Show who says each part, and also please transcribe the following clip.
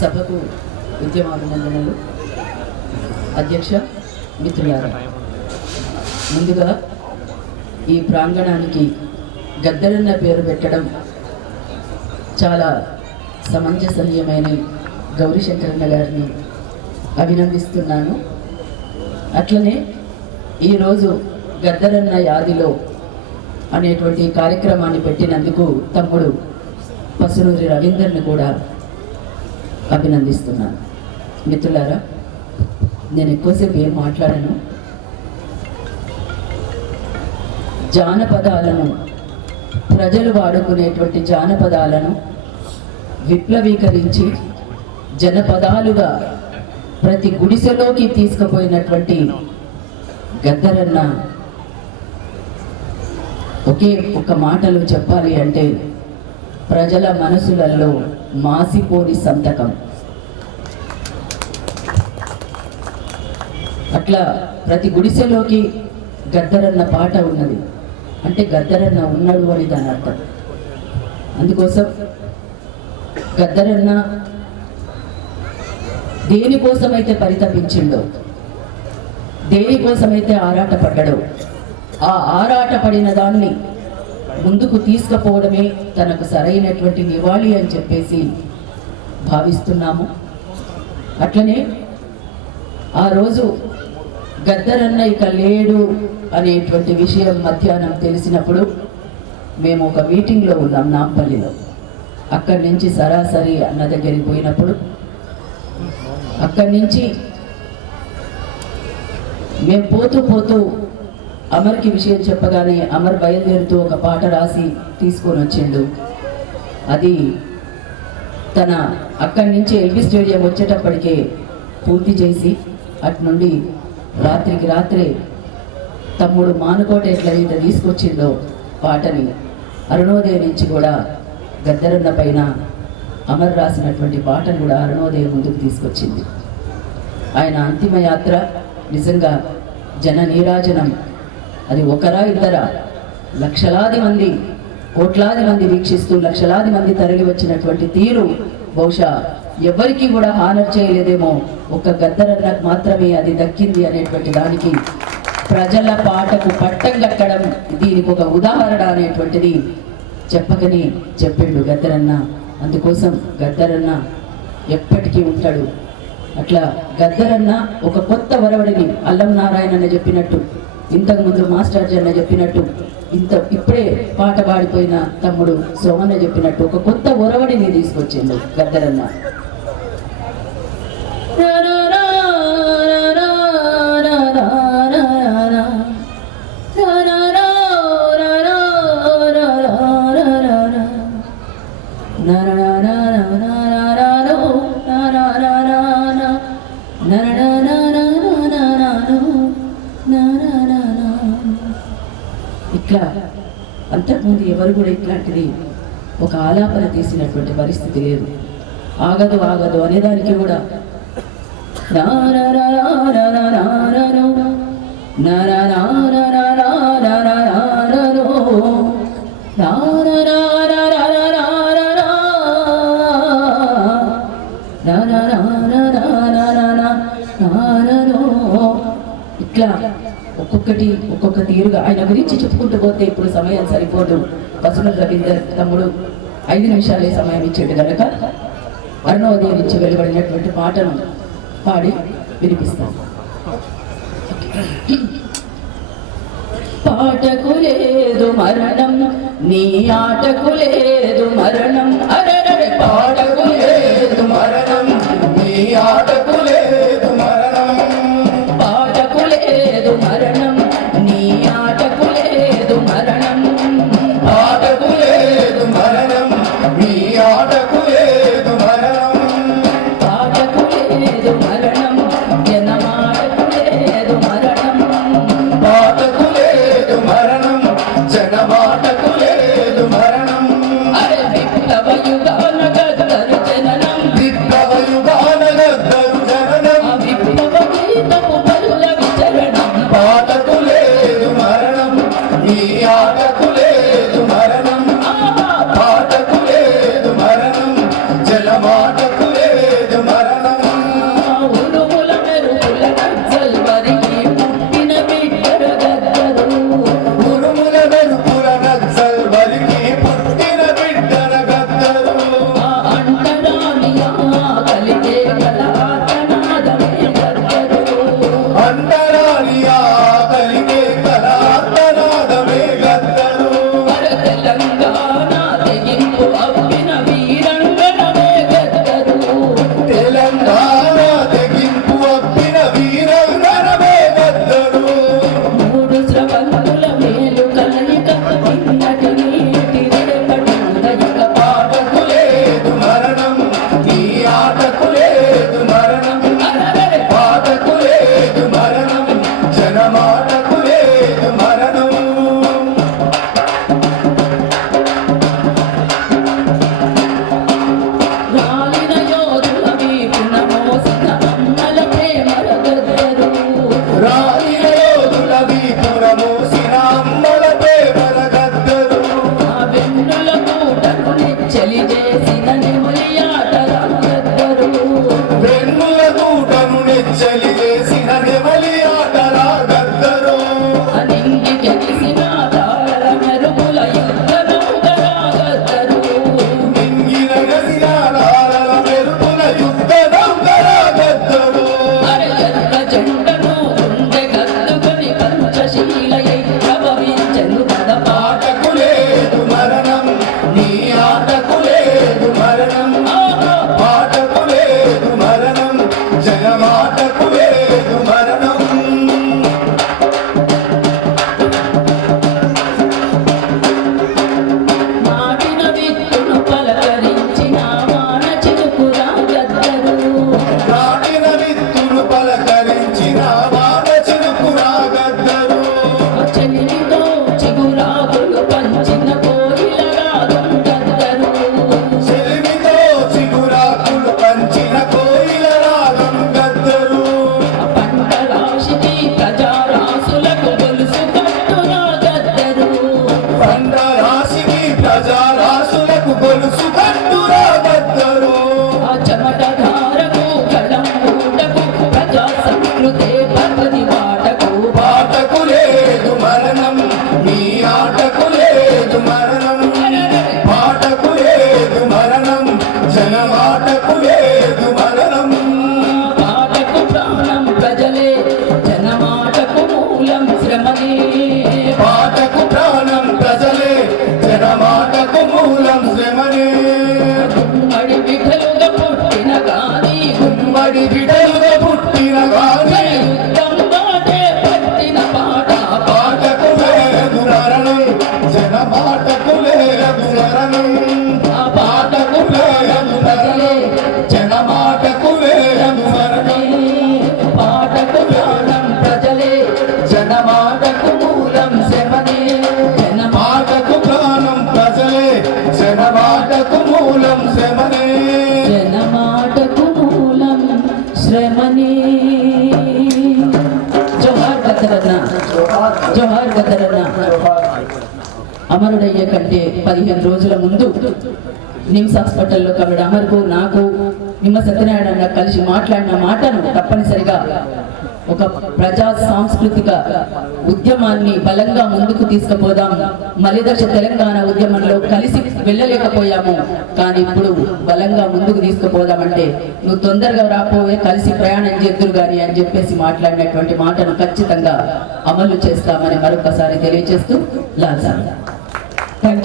Speaker 1: సభకు ఉద్యమాభినందనలు అధ్యక్ష మిత్రులారా ముందుగా ఈ ప్రాంగణానికి గద్దరన్న పేరు పెట్టడం చాలా సమంజసనీయమైన గౌరీశంకరన్న గారిని అభినందిస్తున్నాను. అట్లనే ఈరోజు గద్దరన్న యాదిలో అనేటువంటి కార్యక్రమాన్ని పెట్టినందుకు తమ్ముడు పసునూరి రవీందర్ని కూడా అభినందిస్తున్నాను. మిత్రులారా నేను ఎక్కువసేపు ఏం మాట్లాడను. జానపదాలను ప్రజలు వాడుకునేటువంటి జానపదాలను విప్లవీకరించి జనపదాలుగా ప్రతి గుడిసెలోకి తీసుకుపోయినటువంటి గద్దరన్న ఒకే ఒక మాటలు చెప్పాలి అంటే ప్రజల మనసులలో మాసిపోని సంతకం. అట్లా ప్రతి గుడిసెలోకి గద్దరన్న పాట ఉన్నది. అంటే గద్దరన్న ఉన్నాడు అని దాని అర్థం. అందుకోసం గద్దరన్న దేనికోసమైతే పరితపించిండో దేనికోసమైతే ఆరాటపడ్డాడో ఆ ఆరాటపడిన దాన్ని ముందుకు తీసుకుపోవడమే తనకు సరైనటువంటి నివాళి అని చెప్పేసి భావిస్తున్నాము. అట్లనే ఆ రోజు గద్దరన్న ఇక లేడు అనేటువంటి విషయం మధ్యాహ్నం తెలిసినప్పుడు మేము ఒక మీటింగ్లో ఉన్నాం నాంపల్లిలో. అక్కడి నుంచి సరాసరి అన్న దగ్గరికి పోయినప్పుడు అక్కడి నుంచి మేము పోతూ పోతూ అమర్కి విషయం చెప్పగానే అమర్ బయలుదేరుతూ ఒక పాట రాసి తీసుకొని వచ్చిండు. అది తన అక్కడి నుంచి ఎల్బీ స్టేడియం వచ్చేటప్పటికే పూర్తి చేసి అటు నుండి రాత్రికి రాత్రే తమ్ముడు మానుకోట ఎట్లయితే తీసుకొచ్చిండో పాటని అరుణోదయం నుంచి కూడా గద్దరన్న పైన అమర్ రాసినటువంటి పాటను కూడా అరుణోదయం ముందుకు తీసుకొచ్చింది. ఆయన అంతిమ యాత్ర నిజంగా జన నీరాజనం అది ఒకరా ఇద్దరా? లక్షలాది మంది కోట్లాది మంది వీక్షిస్తూ లక్షలాది మంది తరలి వచ్చినటువంటి తీరు. బహుశా ఎవరికి కూడా హానర్ చేయలేదేమో. ఒక గద్దరన్నకు మాత్రమే అది దక్కింది అనేటువంటి దానికి ప్రజల పాటకు పట్టం కట్టడం దీనికి ఒక ఉదాహరణ అనేటువంటిది చెప్పకని చెప్పిండు గద్దరన్న. అందుకోసం గద్దరన్న ఎప్పటికీ ఉంటాడు. అట్లా గద్దరన్న ఒక కొత్త వరవడిని అల్లం నారాయణ చెప్పినట్టు ఇంతకు ముందు మాస్టర్ జన్న చెప్పినట్టు ఇంత ఇప్పుడే పాట పాడిపోయిన తమ్ముడు సోమన్న చెప్పినట్టు ఒక కొత్త ఒరవడిని తీసుకొచ్చిండు గద్దరన్న. అంతకుముందు ఎవరు కూడా ఇట్లాంటిది ఒక ఆలాపన తీసినటువంటి పరిస్థితి లేదు. ఆగదు ఆగదు అనేదానికి కూడా. ఇట్లా ఒక్కొక్కటి ఒక్కొక్క తీరుగా ఆయన గురించి చెప్పుకుంటూ పోతే ఇప్పుడు సమయం సరిపోదు. పసుమల రవీందర్ తమ్ముడు ఐదు నిమిషాలే సమయం ఇచ్చాడు కనుక అరుణోదయం నుంచి వెలువడినటువంటి పాటను పాడి వినిపిస్తాం పాటకు లేదు మరణం నీ ఆటకు లేదు మరణం. అరే పాటకు లేదు మరణం
Speaker 2: నీ
Speaker 1: ఆట గొలుసు కట్టురా గద్దరు ఆ చెమట ధారకు కళం కూటకు ప్రజా సంస్కృతే పద్ధతి వాటకు
Speaker 2: పాటకు లేదు మరణం ఆటకు లేదు మరణం. పాటకు లేదు మరణం జనమాటకు
Speaker 1: பாடி விடலுக புட்டினகா జోహార్ గద్దరన్న అమరుడయ్యే కంటే పదిహేను రోజుల ముందు నిమ్స్ హాస్పిటల్లో కవిడ అమర్కు నాకు నిమ్మ సత్యనారాయణ కలిసి మాట్లాడిన మాటను తప్పనిసరిగా ఒక ప్రజా సాంస్కృతిక ఉద్యమాన్ని బలంగా ముందుకు తీసుకుపోదాం. మలిదశ తెలంగాణ ఉద్యమంలో కలిసి వెళ్ళలేకపోయాము. కానీ ఇప్పుడు బలంగా ముందుకు తీసుకుపోదామంటే నువ్వు తొందరగా రాపోవే కలిసి ప్రయాణం చేద్దురు గాని అని చెప్పేసి మాట్లాడినటువంటి మాటను ఖచ్చితంగా అమలు చేస్తామని మరొకసారి తెలియజేస్తూ లాల్సాను.